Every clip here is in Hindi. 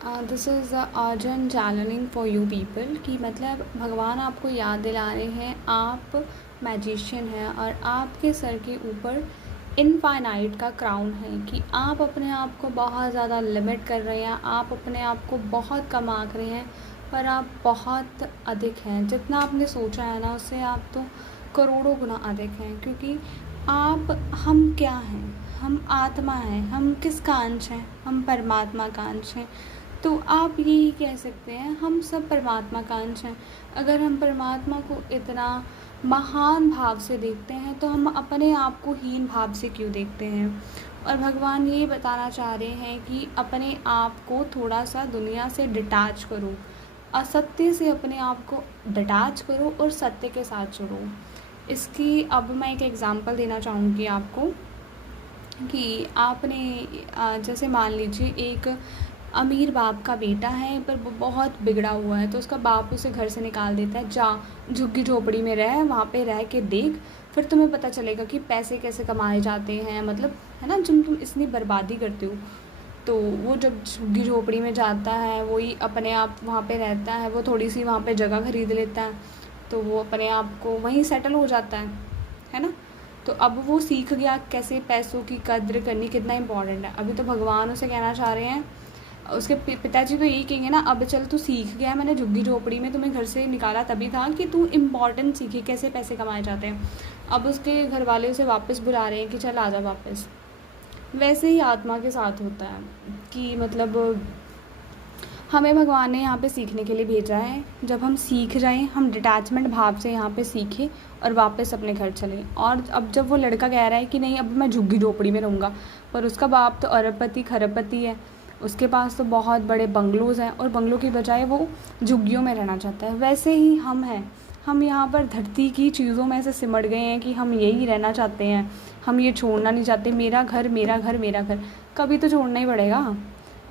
This is the urgent channelling for you people कि मतलब भगवान आपको याद दिला रहे हैं आप मैजिशियन हैं और आपके सर के ऊपर इनफाइनाइट का क्राउन है कि आप अपने आप को बहुत ज़्यादा लिमिट कर रहे हैं, आप अपने आप को बहुत कम आंक रहे हैं, पर आप बहुत अधिक हैं। जितना आपने सोचा है ना, उससे आप तो करोड़ों गुना अधिक हैं, क्योंकि हम क्या हैं? हम आत्मा हैं। हम किसका अंश हैं? हम परमात्मा का अंश हैं। तो आप यही कह सकते हैं, हम सब परमात्मा का अंश हैं। अगर हम परमात्मा को इतना महान भाव से देखते हैं, तो हम अपने आप को हीन भाव से क्यों देखते हैं? और भगवान ये बताना चाह रहे हैं कि अपने आप को थोड़ा सा दुनिया से डिटैच करो, असत्य से अपने आप को डिटैच करो और सत्य के साथ जुड़ो। इसकी अब मैं एक एग्ज़ाम्पल देना चाहूँगी आपको कि आपने जैसे मान लीजिए एक अमीर बाप का बेटा है, पर वो बहुत बिगड़ा हुआ है, तो उसका बाप उसे घर से निकाल देता है, जा झुग्गी झोपड़ी में रह, वहाँ पे रह के देख, फिर तुम्हें पता चलेगा कि पैसे कैसे कमाए जाते हैं, मतलब है ना, जब तुम इतनी बर्बादी करते हो। तो वो जब झुग्गी झोपड़ी में जाता है, वही अपने आप वहाँ पे रहता है, वो थोड़ी सी वहाँ पे जगह खरीद लेता है, तो वो अपने आप को वहीं सेटल हो जाता है ना। तो अब वो सीख गया कैसे पैसों की कद्र करनी कितना इम्पोर्टेंट है। अभी तो भगवान उसे कहना चाह रहे हैं, उसके पिताजी तो यही कहेंगे ना, अब चल तू सीख गया, मैंने झुग्गी झोपड़ी में तुम्हें घर से निकाला तभी था कि तू इम्पॉर्टेंट सीखे कैसे पैसे कमाए जाते हैं। अब उसके घर वाले उसे वापस बुला रहे हैं कि चल आजा वापस। वैसे ही आत्मा के साथ होता है कि मतलब हमें भगवान ने यहाँ पे सीखने के लिए भेजा है। जब हम सीख जाएं, हम डिटैचमेंट भाव से यहाँ पे सीखें और वापस अपने घर चलें। और अब जब वो लड़का कह रहा है कि नहीं, अब मैं झुग्गी झोपड़ी में रहूँगा, पर उसका बाप तो अरबपति खरबपति है, उसके पास तो बहुत बड़े बंगलोज़ हैं और बंगलों की बजाय वो झुग्गियों में रहना चाहता है। वैसे ही हम हैं, हम यहाँ पर धरती की चीज़ों में ऐसे सिमट गए हैं कि हम यही रहना चाहते हैं, हम ये छोड़ना नहीं चाहते। मेरा घर मेरा घर मेरा घर, कभी तो छोड़ना ही पड़ेगा।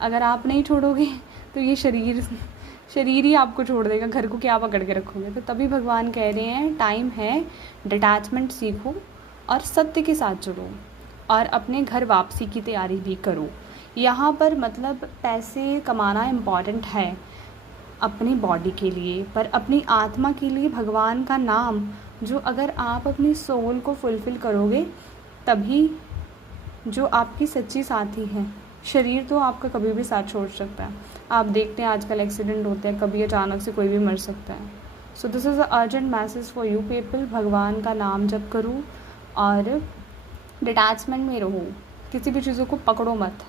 अगर आप नहीं छोड़ोगे तो ये शरीर ही आपको छोड़ देगा, घर को क्या पकड़ के रखोगे। तो तभी भगवान कह रहे हैं टाइम है, डिटैचमेंट सीखो और सत्य के साथ जुड़ो और अपने घर वापसी की तैयारी भी करो। यहाँ पर मतलब पैसे कमाना इम्पॉर्टेंट है अपनी बॉडी के लिए, पर अपनी आत्मा के लिए भगवान का नाम, जो अगर आप अपनी सोल को फुलफ़िल करोगे, तभी जो आपकी सच्ची साथी है। शरीर तो आपका कभी भी साथ छोड़ सकता है। आप देखते हैं आजकल एक्सीडेंट होते हैं, कभी अचानक से कोई भी मर सकता है। So this is a urgent message for you people. भगवान का नाम जप करो और डिटैचमेंट में रहो, किसी भी चीज़ों को पकड़ो मत।